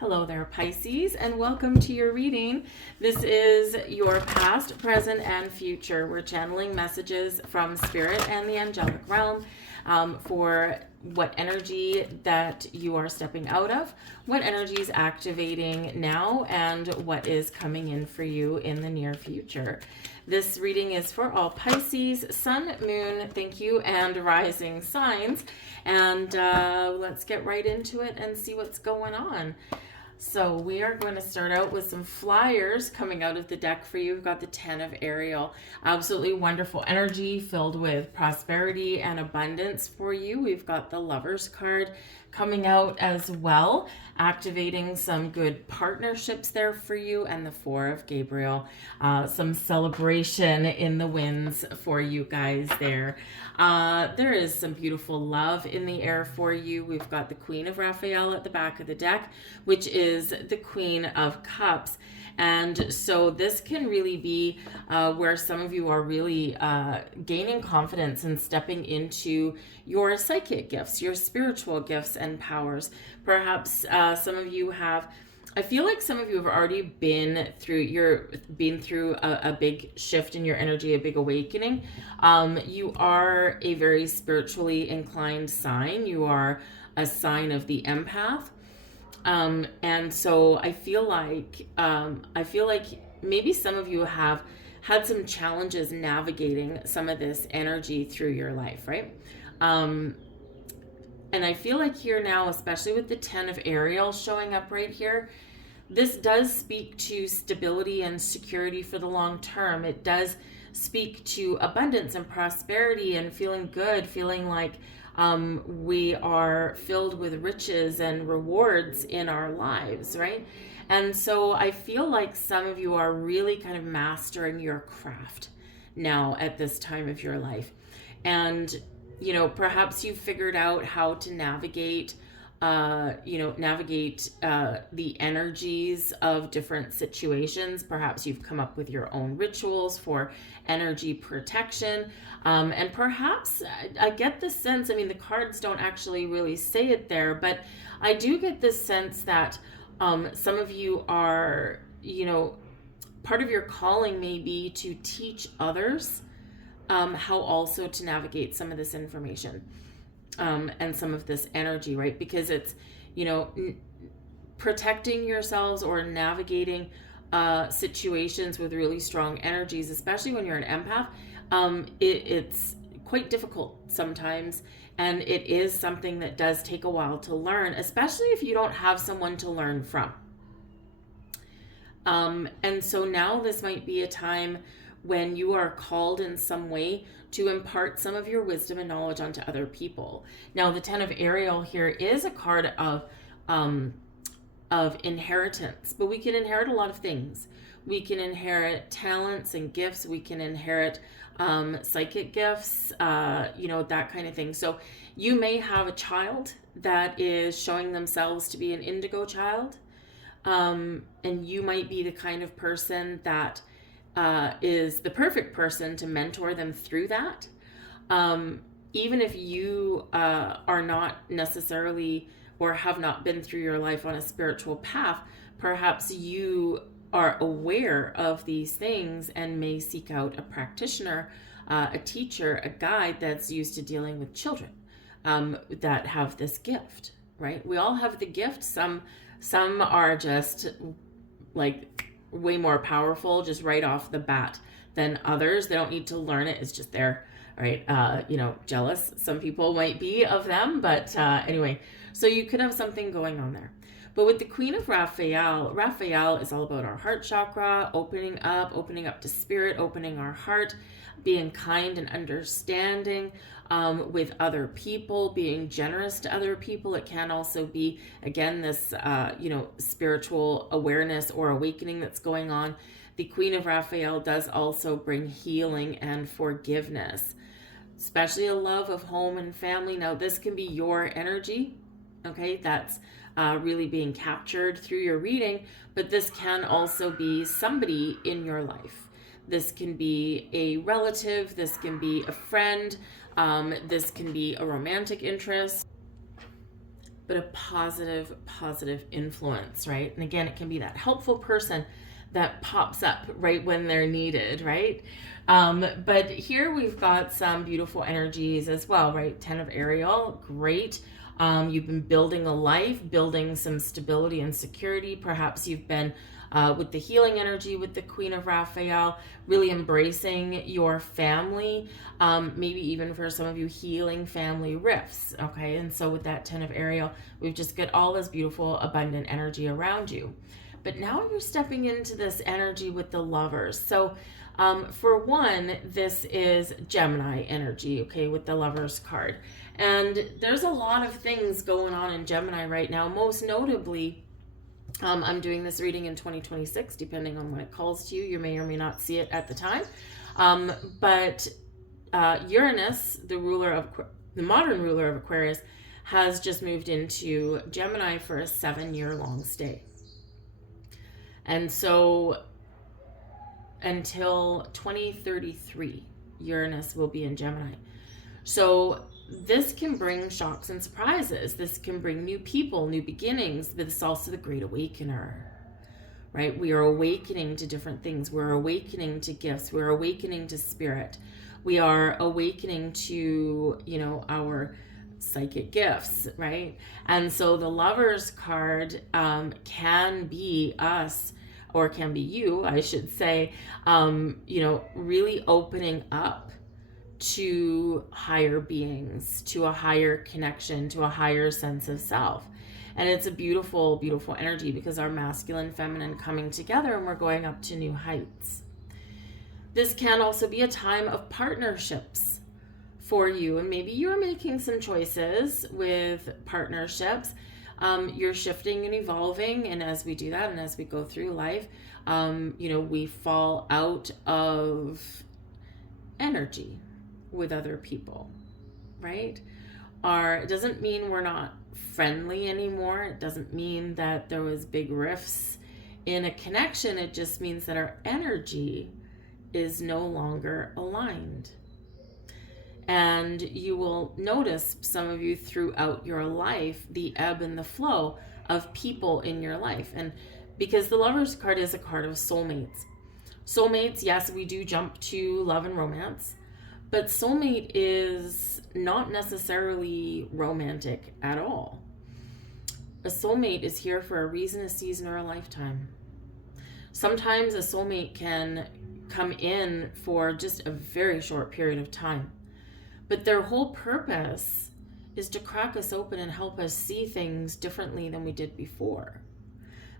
Hello there, Pisces, and welcome to your reading. This is your past, present, and future. We're channeling messages from Spirit and the angelic realm for what energy that you are stepping out of, what energy is activating now, and what is coming in for you in the near future. This reading is for all Pisces, Sun, Moon, thank you, and rising signs. And let's get right into it and see what's going on. So we are going to start out with some flyers coming out of the deck for you. We've got the 10 of Ariel. Absolutely wonderful energy filled with prosperity and abundance for you. We've got the Lover's card coming out as well, activating some good partnerships there for you. And the 4 of Gabriel, some celebration in the winds for you guys there. There is some beautiful love in the air for you. We've got the Queen of Raphael at the back of the deck, which is the Queen of Cups. And so this can really be where some of you are really gaining confidence and stepping into your psychic gifts, your spiritual gifts and powers. Perhaps some of you have, I feel like some of you have already been through a big shift in your energy, a big awakening. You are a very spiritually inclined sign. You are a sign of the empath. And so I feel like maybe some of you have had some challenges navigating some of this energy through your life, right? And I feel like here now, especially with the 10 of Ariel showing up right here, this does speak to stability and security for the long term. It does speak to abundance and prosperity and feeling good, feeling like we are filled with riches and rewards in our lives, right? And so I feel like some of you are really kind of mastering your craft now at this time of your life. And, you know, perhaps you've figured out how to navigate the energies of different situations. Perhaps you've come up with your own rituals for energy protection. And perhaps I get the sense, I mean, the cards don't actually really say it there, but I do get this sense that some of you are, part of your calling may be to teach others how also to navigate some of this information. And some of this energy, right? Because it's, protecting yourselves or navigating situations with really strong energies, especially when you're an empath, it's quite difficult sometimes. And it is something that does take a while to learn, especially if you don't have someone to learn from. And so now this might be a time when you are called in some way to impart some of your wisdom and knowledge onto other people. Now, the 10 of Ariel here is a card of inheritance, but we can inherit a lot of things. We can inherit talents and gifts. We can inherit psychic gifts, that kind of thing. So you may have a child that is showing themselves to be an indigo child, and you might be the kind of person that is the perfect person to mentor them through that. Even if you are not necessarily or have not been through your life on a spiritual path, perhaps you are aware of these things and may seek out a practitioner, a teacher, a guide that's used to dealing with children that have this gift, right? We all have the gift. Some are just like way more powerful just right off the bat than others. They don't need to learn it. It's just there, right? Jealous. Some people might be of them, but anyway, so you could have something going on there. But with the Queen of Raphael is all about our heart chakra, opening up to spirit, opening our heart, being kind and understanding with other people, being generous to other people. It can also be, again, this, spiritual awareness or awakening that's going on. The Queen of Raphael does also bring healing and forgiveness, especially a love of home and family. Now, this can be your energy, okay? That's really being captured through your reading, but this can also be somebody in your life. This can be a relative, this can be a friend, this can be a romantic interest. but a positive influence, right? And again, it can be that helpful person that pops up right when they're needed, right? But here we've got some beautiful energies as well, right? 10 of Ariel, great. You've been building a life, building some stability and security. Perhaps you've been with the healing energy with the Queen of Raphael, really embracing your family, maybe even for some of you healing family rifts, okay? And so with that 10 of Ariel, we've just got all this beautiful, abundant energy around you. But now you're stepping into this energy with the Lovers. So for one, this is Gemini energy, okay, with the Lovers card. And there's a lot of things going on in Gemini right now. Most notably, I'm doing this reading in 2026, depending on when it calls to you. You may or may not see it at the time. But Uranus, the modern ruler of Aquarius, has just moved into Gemini for a 7-year-long stay. And so until 2033, Uranus will be in Gemini. So this can bring shocks and surprises. This can bring new people, new beginnings, but it's also the Great Awakener, right? We are awakening to different things. We're awakening to gifts. We're awakening to spirit. We are awakening to, our psychic gifts, right? And so the Lovers card can be us, or can be you, I should say, really opening up to higher beings, to a higher connection, to a higher sense of self. And it's a beautiful, beautiful energy because our masculine, feminine coming together and we're going up to new heights. This can also be a time of partnerships for you. And maybe you're making some choices with partnerships. You're shifting and evolving. And as we do that and as we go through life, we fall out of energy with other people, right? It doesn't mean we're not friendly anymore. It doesn't mean that there was big rifts in a connection. It just means that our energy is no longer aligned. And you will notice, some of you throughout your life, the ebb and the flow of people in your life. And because the Lovers card is a card of soulmates. Soulmates, yes, we do jump to love and romance, but soulmate is not necessarily romantic at all. A soulmate is here for a reason, a season, or a lifetime. Sometimes a soulmate can come in for just a very short period of time, but their whole purpose is to crack us open and help us see things differently than we did before.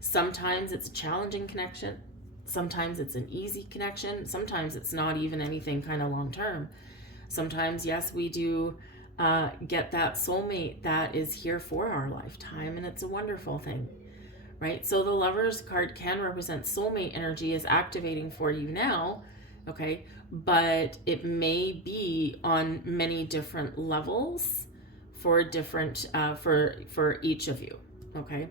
Sometimes it's a challenging connection. Sometimes it's an easy connection. Sometimes it's not even anything kind of long term. Sometimes, yes, we do get that soulmate that is here for our lifetime, and it's a wonderful thing, right? So the Lovers card can represent soulmate energy is activating for you now, okay? But it may be on many different levels for different for each of you, okay?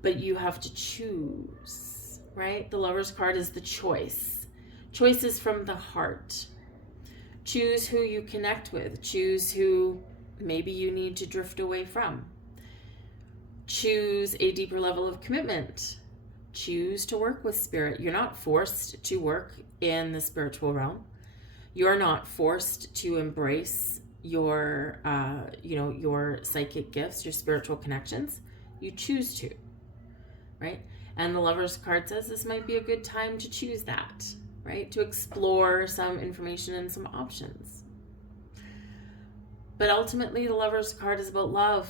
But you have to choose, right? The Lovers card is the choice. Choices from the heart. Choose who you connect with. Choose who maybe you need to drift away from. Choose a deeper level of commitment. Choose to work with spirit. You're not forced to work in the spiritual realm. You're not forced to embrace your psychic gifts, your spiritual connections. You choose to, right? And the Lovers card says this might be a good time to choose that, right? To explore some information and some options. But ultimately, the Lovers card is about love,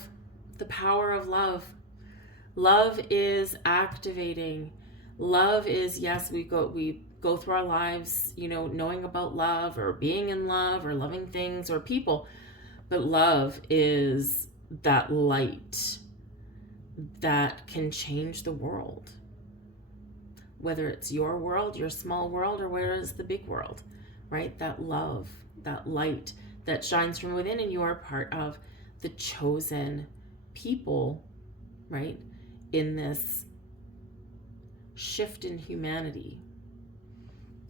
the power of love. Love is activating. Love is, yes, we go through our lives, knowing about love or being in love or loving things or people. But love is that light that can change the world. Whether it's your world, your small world, or where is the big world, right? That love, that light that shines from within, and you are part of the chosen people, right? In this shift in humanity.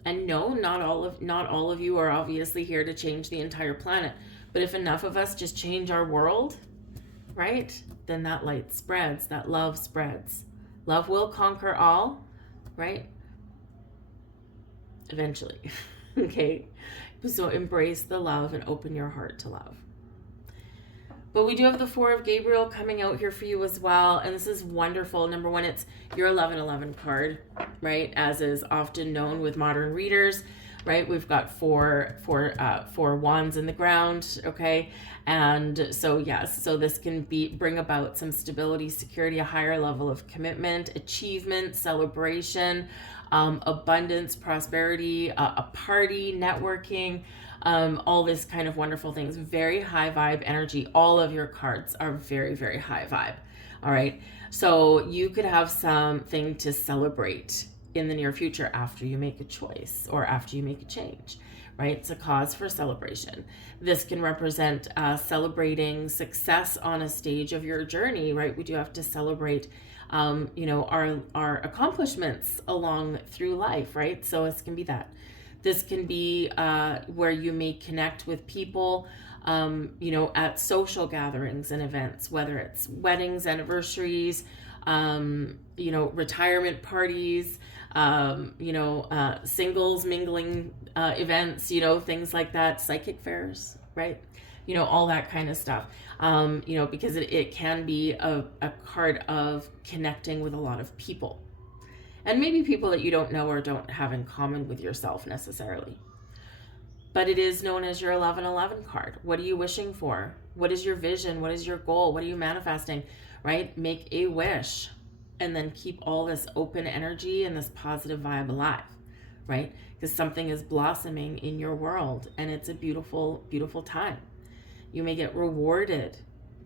And no, not all of you are obviously here to change the entire planet, But if enough of us just change our world, right, then that light spreads, that love spreads. Love will conquer all, right? Eventually. Okay? So embrace the love and open your heart to love. But we do have the 4 of Gabriel coming out here for you as well. And this is wonderful. Number one, it's your 1111 card, right? As is often known with modern readers, right? We've got four wands in the ground, okay? And so, yes, so this can bring about some stability, security, a higher level of commitment, achievement, celebration, abundance, prosperity, a party, networking, all this kind of wonderful things. Very high vibe energy. All of your cards are very, very high vibe. All right. So you could have something to celebrate in the near future after you make a choice or after you make a change, right? It's a cause for celebration. This can represent celebrating success on a stage of your journey, right? We do have to celebrate our accomplishments along through life, right? So this can be that. This can be where you may connect with people, at social gatherings and events, whether it's weddings, anniversaries, retirement parties, singles mingling events, things like that, psychic fairs, right? All that kind of stuff, because it can be a card of connecting with a lot of people. And maybe people that you don't know or don't have in common with yourself necessarily. But it is known as your 1111 card. What are you wishing for? What is your vision? What is your goal? What are you manifesting, right? Make a wish and then keep all this open energy and this positive vibe alive, right? Because something is blossoming in your world and it's a beautiful, beautiful time. You may get rewarded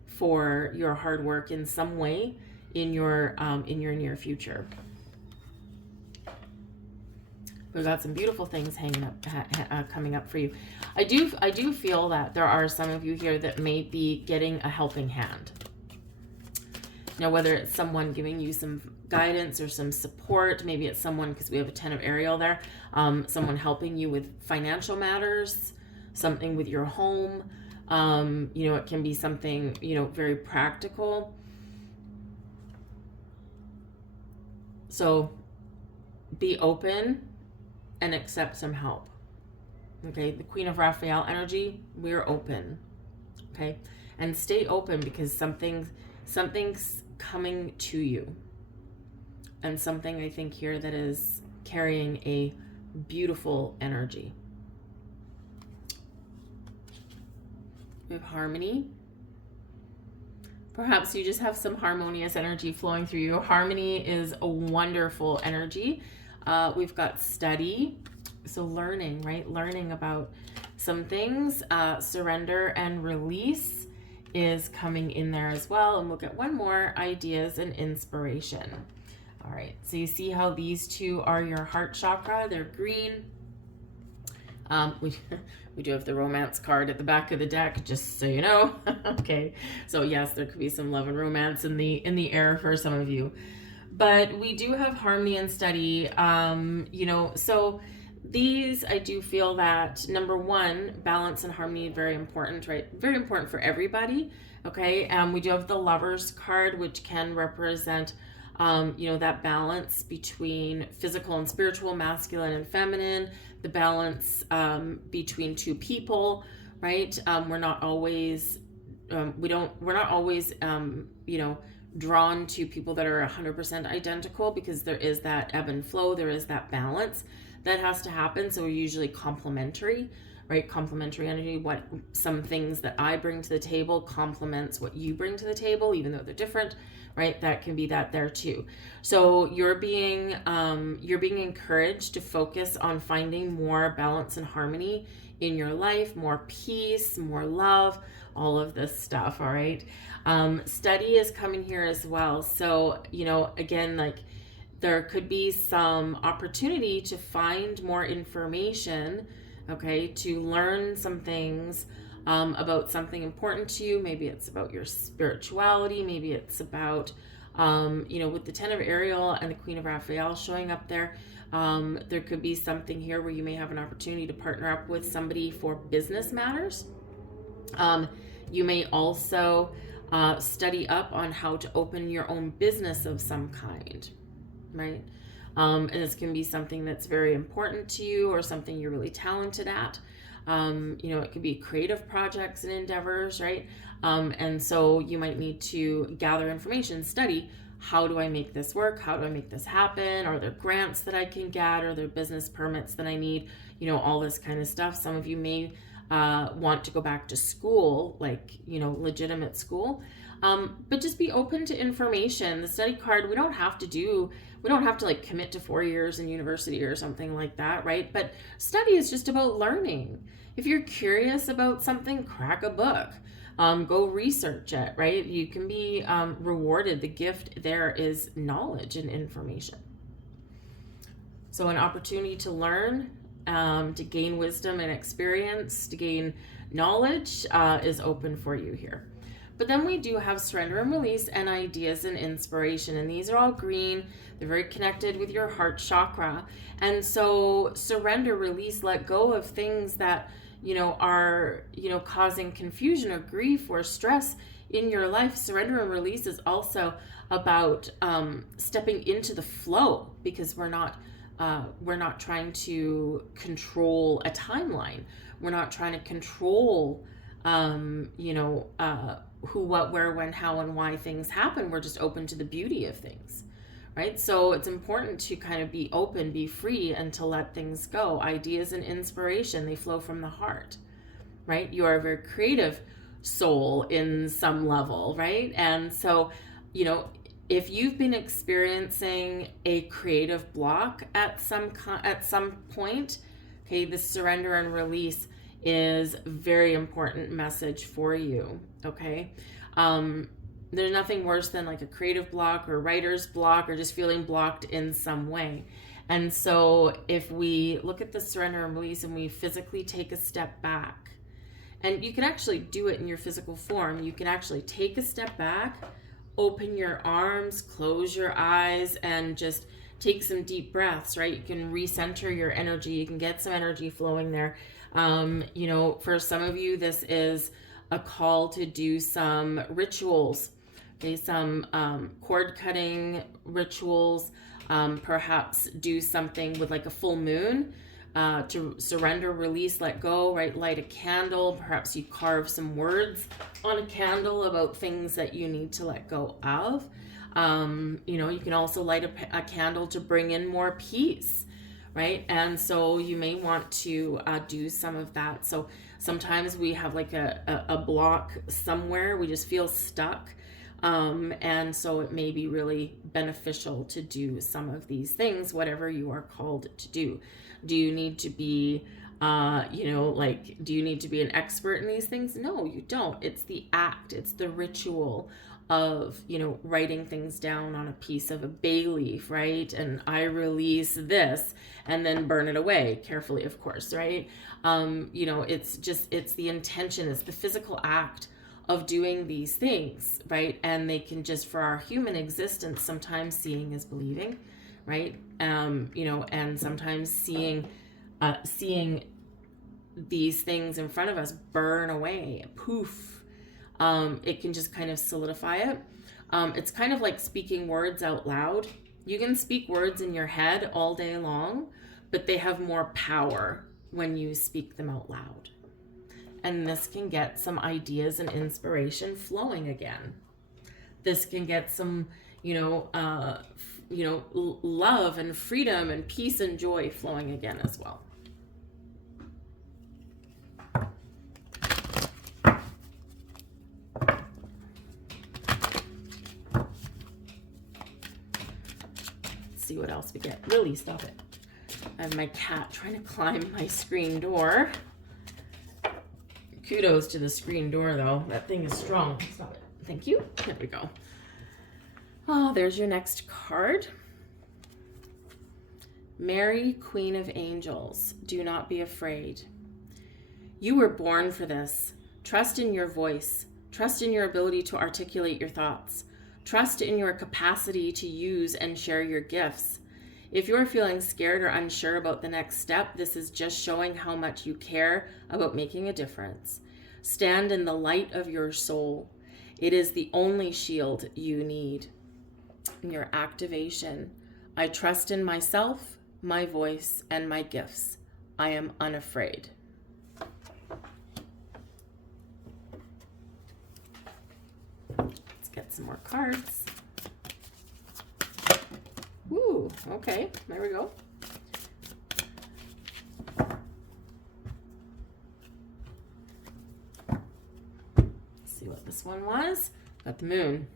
for your hard work in some way in your near future. We've got some beautiful things coming up for you. I do feel that there are some of you here that may be getting a helping hand. Now, whether it's someone giving you some guidance or some support, maybe it's someone, because we have a 10 of Ariel there, someone helping you with financial matters, something with your home. It can be something, very practical. So be open and accept some help. Okay, the Queen of Raphael energy, we're open. Okay, and stay open because something's coming to you. And something I think here that is carrying a beautiful energy. We have harmony. Perhaps you just have some harmonious energy flowing through you. Harmony is a wonderful energy. We've got study, so learning, right? Learning about some things. Surrender and release is coming in there as well. And we'll get one more, ideas and inspiration. All right, so you see how these two are your heart chakra. They're green. We do have the romance card at the back of the deck, just so you know. Okay, so yes, there could be some love and romance in the air for some of you. But we do have harmony and study, so these, I do feel that, number one, balance and harmony, very important, right? Very important for everybody, okay? We do have the Lovers card, which can represent, that balance between physical and spiritual, masculine and feminine, the balance between two people, right? We're not always, drawn to people that are 100% identical, because there is that ebb and flow, there is that balance that has to happen. So we're usually complementary, right? Complementary energy. What some things that I bring to the table complements what you bring to the table, even though they're different, right? That can be that there too. So you're being encouraged to focus on finding more balance and harmony in your life, more peace, more love, all of this stuff. All right. Study is coming here as well. So, again, like there could be some opportunity to find more information, okay, to learn some things about something important to you. Maybe it's about your spirituality. Maybe it's about, with the 10 of Ariel and the Queen of Raphael showing up there, there could be something here where you may have an opportunity to partner up with somebody for business matters. You may also study up on how to open your own business of some kind, right? And this can be something that's very important to you or something you're really talented at. It could be creative projects and endeavors, right? And so you might need to gather information, study, how do I make this work? How do I make this happen? Are there grants that I can get? Are there business permits that I need? All this kind of stuff. Some of you may want to go back to school, like, legitimate school. But just be open to information. The study card, we don't have to like commit to 4 years in university or something like that, right? But study is just about learning. If you're curious about something, crack a book. Go research it, right? You can be rewarded. The gift there is knowledge and information. So an opportunity to learn, to gain wisdom and experience, to gain knowledge is open for you here. But then we do have surrender and release and ideas and inspiration. And these are all green. They're very connected with your heart chakra. And so surrender, release, let go of things that, are, causing confusion or grief or stress in your life. Surrender and release is also about stepping into the flow, because we're not trying to control a timeline. We're not trying to control, who, what, where, when, how, and why things happen. We're just open to the beauty of things, right? So it's important to kind of be open, be free, and to let things go. Ideas and inspiration, they flow from the heart, right? You are a very creative soul in some level, right? And so, if you've been experiencing a creative block at some point, okay, the surrender and release is a very important message for you, okay? There's nothing worse than like a creative block or writer's block or just feeling blocked in some way. And so if we look at the surrender and release and we physically take a step back, and you can actually do it in your physical form, you can actually take a step back, open your arms, close your eyes, and just take some deep breaths, right? You can recenter your energy. You can get some energy flowing there. For some of you, this is a call to do some rituals, okay? Some cord cutting rituals, perhaps do something with like a full moon to surrender, release, let go, right? Light a candle. Perhaps you carve some words on a candle about things that you need to let go of. You can also light a candle to bring in more peace, right? And so you may want to do some of that. So sometimes we have like a block somewhere, we just feel stuck. And so it may be really beneficial to do some of these things, whatever you are called to do. Do you need to be, do you need to be an expert in these things? No, you don't. It's the act, it's the ritual of, writing things down on a piece of a bay leaf, right? And I release this and then burn it away carefully, of course, right? It's the intention, it's the physical act of doing these things, right? And they can just, for our human existence, sometimes seeing is believing, right? And sometimes seeing these things in front of us burn away, poof. It can just kind of solidify it. It's kind of like speaking words out loud. You can speak words in your head all day long, but they have more power when you speak them out loud. And this can get some ideas and inspiration flowing again. This can get some, love and freedom and peace and joy flowing again as well. Let's see what else we get. Lily, stop it. I have my cat trying to climb my screen door. Kudos to the screen door, though. That thing is strong. Stop it. Thank you. There we go. Oh, there's your next card. Mary, Queen of Angels, do not be afraid. You were born for this. Trust in your voice. Trust in your ability to articulate your thoughts. Trust in your capacity to use and share your gifts. If you're feeling scared or unsure about the next step, this is just showing how much you care about making a difference. Stand in the light of your soul. It is the only shield you need. Your activation. I trust in myself, my voice, and my gifts. I am unafraid. Let's get some more cards. Ooh, okay, there we go. Let's see what this one was. Got the moon.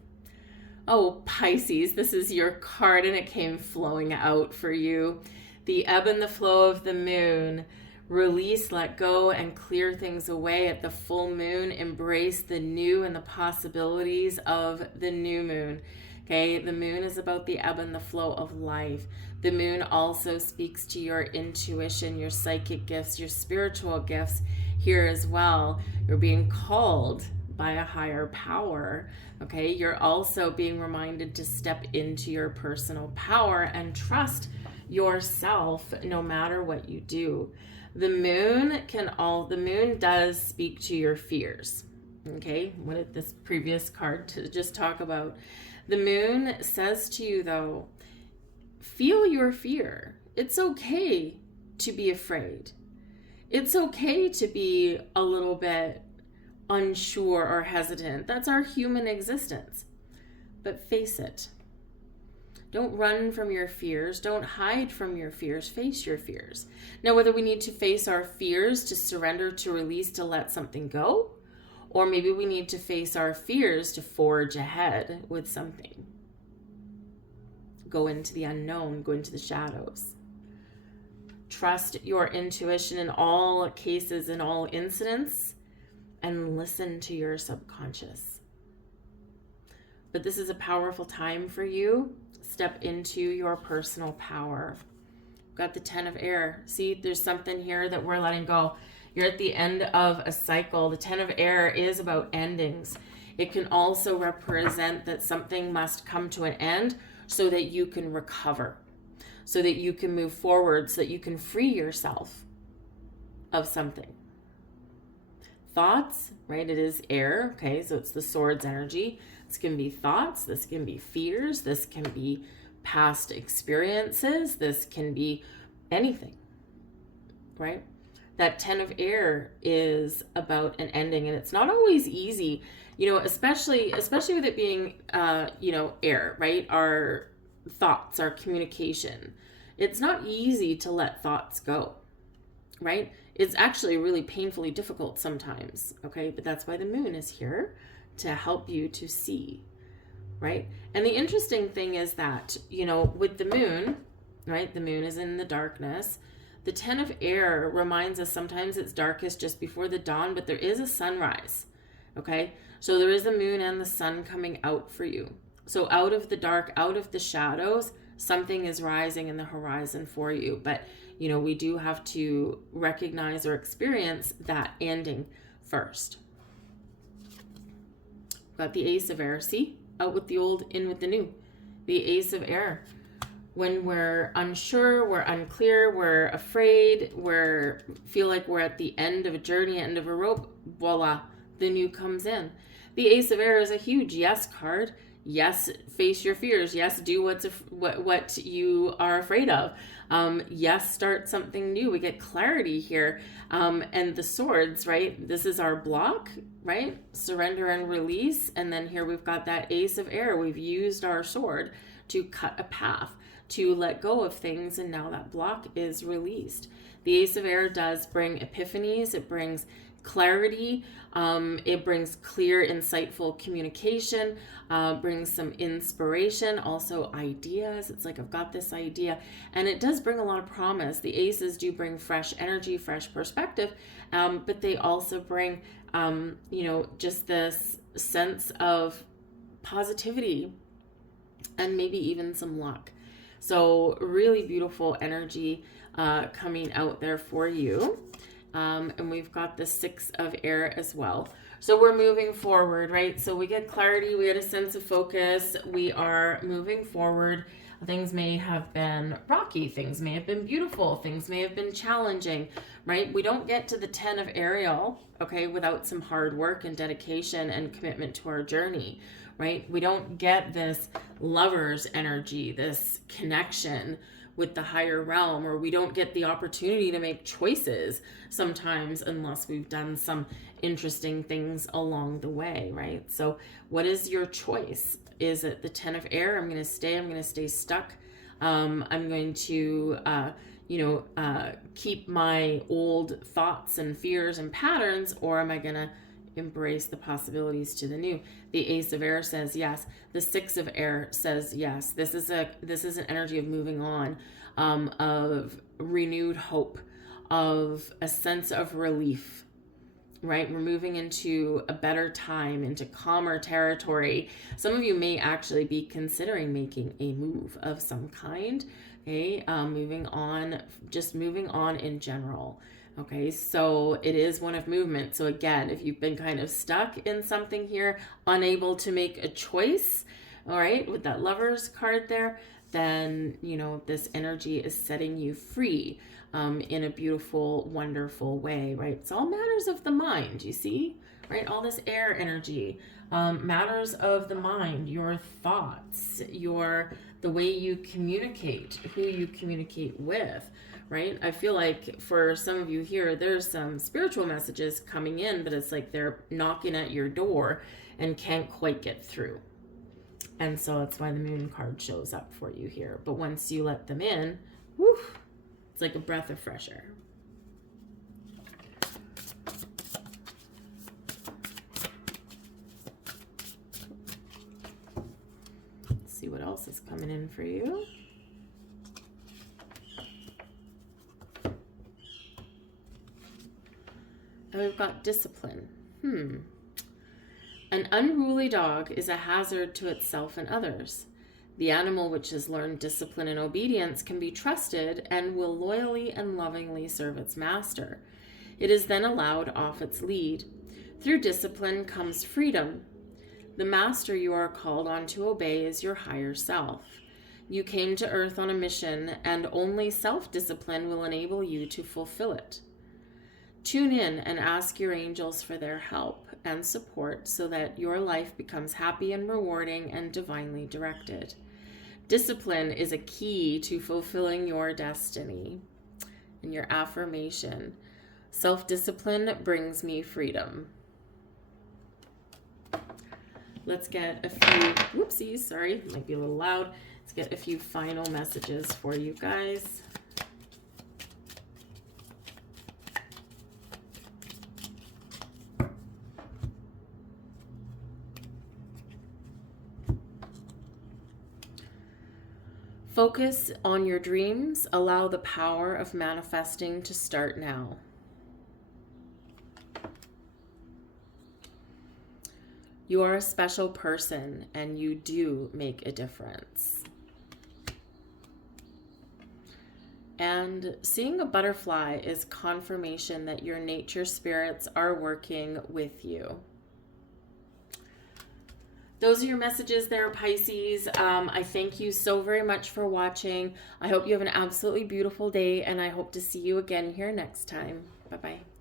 Oh, Pisces, this is your card and it came flowing out for you. The ebb and the flow of the moon. Release, let go, and clear things away at the full moon. Embrace the new and the possibilities of the new moon. Okay, the moon is about the ebb and the flow of life. The moon also speaks to your intuition, your psychic gifts, your spiritual gifts here as well. You're being called by a higher power. Okay, you're also being reminded to step into your personal power and trust yourself no matter what you do. The moon does speak to your fears. Okay, what did this previous card to just talk about? The moon says to you though, feel your fear. It's okay to be afraid. It's okay to be a little bit unsure or hesitant. That's our human existence. But face it. Don't run from your fears. Don't hide from your fears. Face your fears. Now, whether we need to face our fears to surrender, to release, to let something go, or maybe we need to face our fears to forge ahead with something. Go into the unknown, go into the shadows. Trust your intuition in all cases, in all incidents, and listen to your subconscious. But this is a powerful time for you. Step into your personal power. Got the 10 of air. See, there's something here that we're letting go. You're at the end of a cycle. The 10 of air is about endings. It can also represent that something must come to an end so that you can recover, so that you can move forward, so that you can free yourself of something. Thoughts, right? It is air, okay? So it's the swords energy. This can be thoughts. This can be fears. This can be past experiences. This can be anything, right? That 10 of air is about an ending, and it's not always easy, especially with it being, air, right? Our thoughts, our communication. It's not easy to let thoughts go, right? It's actually really painfully difficult sometimes, okay? But that's why the moon is here, to help you to see, right? And the interesting thing is that, with the moon, right? The moon is in the darkness. The 10 of air reminds us sometimes it's darkest just before the dawn, but there is a sunrise, okay? So there is a moon and the sun coming out for you. So out of the dark, out of the shadows, something is rising in the horizon for you. But, we do have to recognize or experience that ending first. Got the ace of air. See? Out with the old, in with the new. The ace of air. When we're unsure, we're unclear, we're afraid, feel like we're at the end of a journey, end of a rope, voila, the new comes in. The ace of air is a huge yes card. Yes, face your fears. Yes, do what you are afraid of. Yes, start something new. We get clarity here. And the swords, right? This is our block, right? Surrender and release. And then here we've got that ace of air. We've used our sword to cut a path, to let go of things, and now that block is released. The ace of air does bring epiphanies. It brings clarity. It brings clear, insightful communication, brings some inspiration, also ideas. It's like, I've got this idea, and it does bring a lot of promise. The aces do bring fresh energy, fresh perspective, but they also bring, just this sense of positivity and maybe even some luck. So really beautiful energy coming out there for you. And we've got the 6 of air as well. So we're moving forward, right? So we get clarity, we get a sense of focus, we are moving forward. Things may have been rocky, things may have been beautiful, things may have been challenging, right? We don't get to the 10 of Ariel, okay, without some hard work and dedication and commitment to our journey, right? We don't get this lover's energy, this connection with the higher realm, or we don't get the opportunity to make choices sometimes unless we've done some interesting things along the way, right? So what is your choice? Is it the 10 of air? I'm going to stay stuck. I'm going to, keep my old thoughts and fears and patterns, or am I going to embrace the possibilities to the new? The Ace of Air says yes. The 6 of Air says yes. This is an energy of moving on, of renewed hope, of a sense of relief, right? We're moving into a better time, into calmer territory. Some of you may actually be considering making a move of some kind, okay? Moving on in general. Okay, so it is one of movement. So again, if you've been kind of stuck in something here, unable to make a choice, all right, with that Lovers card there, then, this energy is setting you free in a beautiful, wonderful way, right? It's all matters of the mind, you see, right? All this air energy, matters of the mind, your thoughts, the way you communicate, who you communicate with, right? I feel like for some of you here, there's some spiritual messages coming in, but it's like they're knocking at your door and can't quite get through. And so that's why the Moon card shows up for you here. But once you let them in, whew, it's like a breath of fresh air. Let's see what else is coming in for you. And we've got discipline. An unruly dog is a hazard to itself and others. The animal which has learned discipline and obedience can be trusted and will loyally and lovingly serve its master. It is then allowed off its lead. Through discipline comes freedom. The master you are called on to obey is your higher self. You came to earth on a mission, and only self-discipline will enable you to fulfill it. Tune in and ask your angels for their help and support so that your life becomes happy and rewarding and divinely directed. Discipline is a key to fulfilling your destiny. And your affirmation: self-discipline brings me freedom. Let's get a few, whoopsies, sorry, might be a little loud. Let's get a few final messages for you guys. Focus on your dreams. Allow the power of manifesting to start now. You are a special person and you do make a difference. And seeing a butterfly is confirmation that your nature spirits are working with you. Those are your messages there, Pisces. I thank you so very much for watching. I hope you have an absolutely beautiful day, and I hope to see you again here next time. Bye-bye.